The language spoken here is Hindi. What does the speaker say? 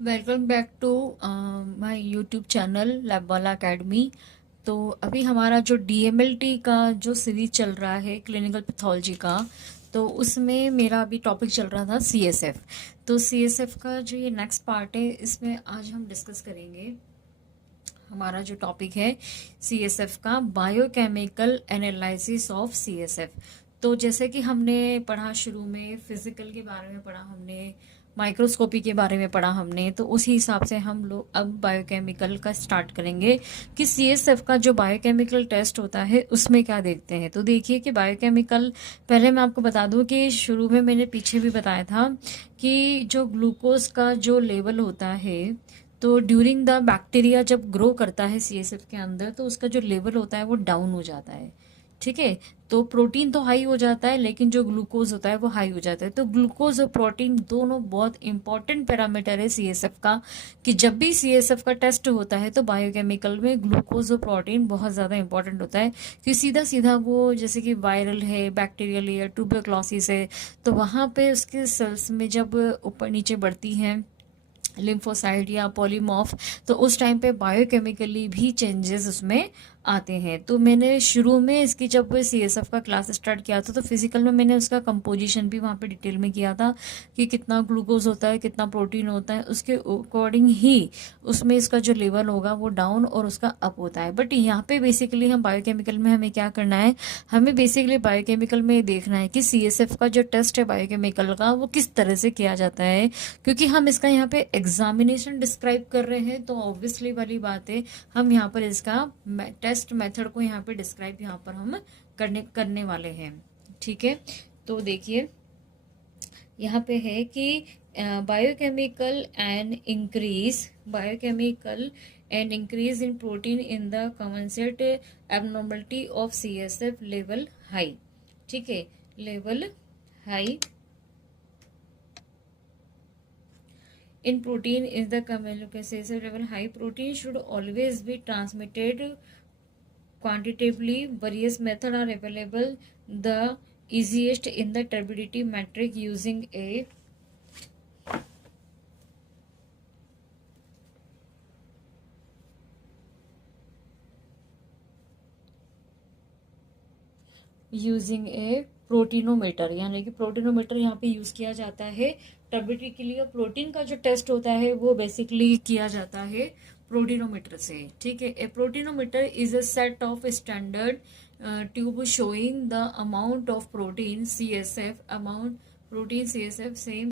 Welcome back to my YouTube channel Labwala academy. तो अभी हमारा जो डीएमएलटी का जो सीरीज चल रहा है क्लिनिकल पैथोलॉजी का, तो उसमें मेरा अभी टॉपिक चल रहा था सीएसएफ। तो सीएसएफ का जो ये नेक्स्ट पार्ट है, इसमें आज हम डिस्कस करेंगे। हमारा जो टॉपिक है सीएसएफ का, बायोकेमिकल एनालिसिस ऑफ सीएसएफ। तो जैसे कि हमने पढ़ा शुरू में, फिजिकल के बारे में पढ़ा हमने, माइक्रोस्कोपी के बारे में पढ़ा हमने, तो उसी हिसाब से हम लोग अब बायोकेमिकल का स्टार्ट करेंगे कि सीएसएफ का जो बायोकेमिकल टेस्ट होता है उसमें क्या देखते हैं। तो देखिए कि बायोकेमिकल, पहले मैं आपको बता दूं कि शुरू में मैंने पीछे भी बताया था कि जो ग्लूकोज का जो लेवल होता है, तो ड्यूरिंग द बैक्टीरिया जब ग्रो करता है सीएसएफ के अंदर, तो उसका जो लेवल होता है वो डाउन हो जाता है। ठीक है, तो प्रोटीन तो हाई हो जाता है लेकिन जो ग्लूकोज होता है वो हाई हो जाता है। तो ग्लूकोज और प्रोटीन दोनों बहुत इंपॉर्टेंट पैरामीटर है सीएसएफ का, कि जब भी सीएसएफ का टेस्ट होता है तो बायोकेमिकल में ग्लूकोज और प्रोटीन बहुत ज़्यादा इंपॉर्टेंट होता है। कि सीधा सीधा वो, जैसे कि वायरल है, बैक्टीरियल है, ट्यूबरक्लोसिस है, तो वहाँ पे उसके सेल्स में जब ऊपर नीचे बढ़ती हैं लिम्फोसाइट या पॉलीमॉर्फ, तो उस टाइम पे बायोकेमिकली भी चेंजेस उसमें आते हैं। तो मैंने शुरू में इसकी जब सीएसएफ का क्लास स्टार्ट किया था, तो फिजिकल में मैंने उसका कंपोजिशन भी वहाँ पे डिटेल में किया था कि कितना ग्लूकोज होता है, कितना प्रोटीन होता है, उसके अकॉर्डिंग ही उसमें इसका जो लेवल होगा वो डाउन और उसका अप होता है। बट यहाँ पे बेसिकली हम बायोकेमिकल में हमें क्या करना है, हमें बेसिकली बायोकेमिकल में देखना है कि सीएसएफ का जो टेस्ट है बायोकेमिकल का वो किस तरह से किया जाता है। क्योंकि हम इसका यहाँ पे एग्जामिनेशन डिस्क्राइब कर रहे हैं, तो ऑब्वियसली वाली बात है, हम यहाँ पर इसका टेस्ट मेथड को यहाँ पे डिस्क्राइब यहाँ पर हम करने वाले हैं। ठीक है, तो देखिए यहाँ पे है कि biochemical and increase in protein in the commensurate abnormality of CSF level high. ठीक है, level high in protein is the communication level. High protein should always be transmitted quantitatively. Various methods are available. The easiest in the turbidity metric using a प्रोटीनोमीटर, यानी कि प्रोटीनोमीटर यहाँ पे यूज किया जाता है टर्बिडिटी के लिए। प्रोटीन का जो टेस्ट होता है वो बेसिकली किया जाता है प्रोटीनोमीटर से। ठीक है, a proteinometer is a set of standard tube showing the amount of protein CSF same